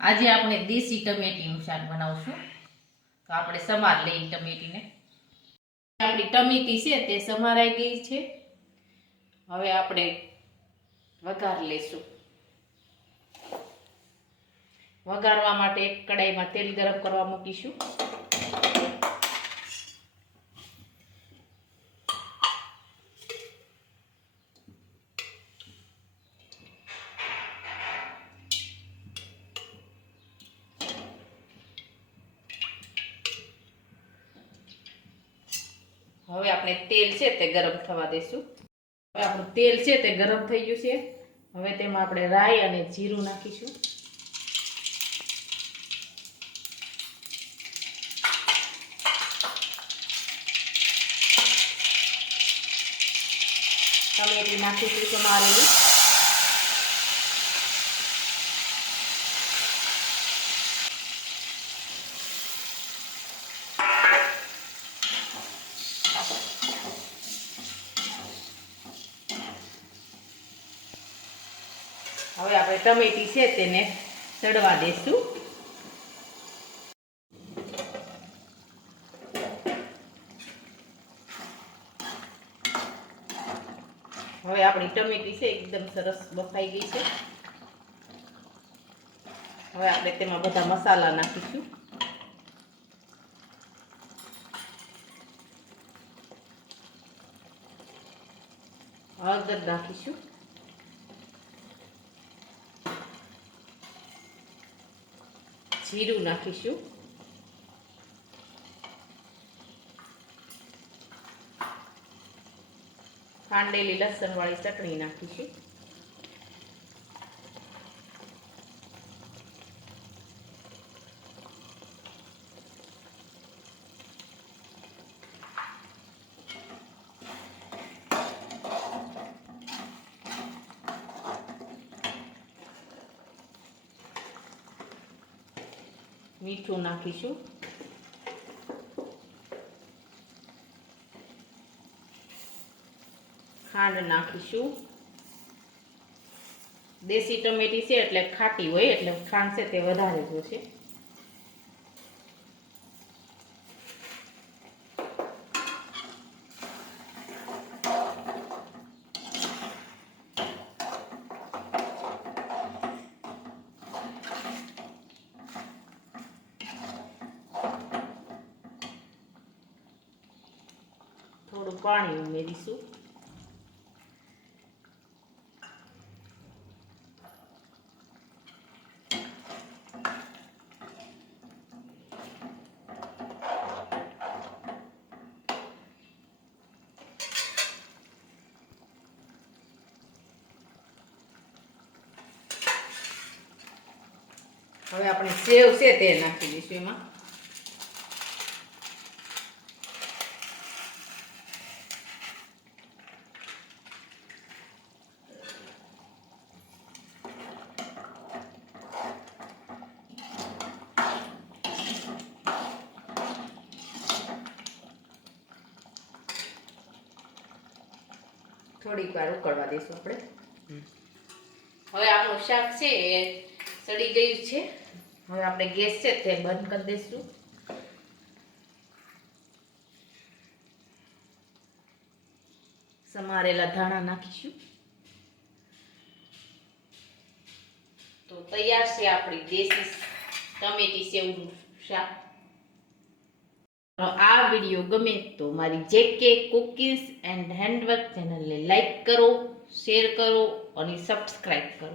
આજે આપણે દેશી ટમેટીનું શાક બનાવશું. તો આપણે સમાર લઈ ટમેટીને. આપણી ટમેટી છે તે સમારાઈ ગઈ છે. હવે આપણે વઘાર લેશું વઘારવા માટે એક કડાઈમાં તેલ ગરમ કરવા મૂકીશું. હવે આપણે તેલ છે તે ગરમ થવા દઈશું હવે આપણું તેલ છે તે ગરમ થઈ ગયું છે. હવે તેમાં આપણે રાઈ અને જીરું નાખીશું. ટમેટી નાખીશું સમારેલી હવે આપણે ટમેટી છે તેને ચડવા દઈશું હવે આપણી ટમેટી છે એકદમ સરસ બફાઈ ગઈ છે. હવે આપણે તેમાં બધા મસાલા નાખીશું. હળદર નાખીશું. જીરું નાખીશું. ખાંડેલી લસણ વાળી ચટણી નાખીશું. મીઠું નાખીશું. ખાંડ નાખીશું. દેશી ટમેટી છે એટલે ખાટી હોય, એટલે ખાંડ છે તે વધારે જોશે. પાણી ઉમેરીશું. હવે આપણે સેવ છે તે નાખી દઈશું એમાં. થોડીક વાર ઉકળવા દઈશું આપણે. હવે આપણું શાક છે એ સડી ગયું છે. હવે આપણે ગેસ છે તે બંધ કરી દઈશું. સમારેલા ધાણા નાખીશું. તો તૈયાર છે આપણી દેશી ટમેટી સેવનું શાક. આ વીડિયો ગમે તો મારી જે કે કુકીઝ એન્ડ હેન્ડવર્ક ચેનલને લાઈક કરો શેર કરો અને સબસ્ક્રાઈબ કરો.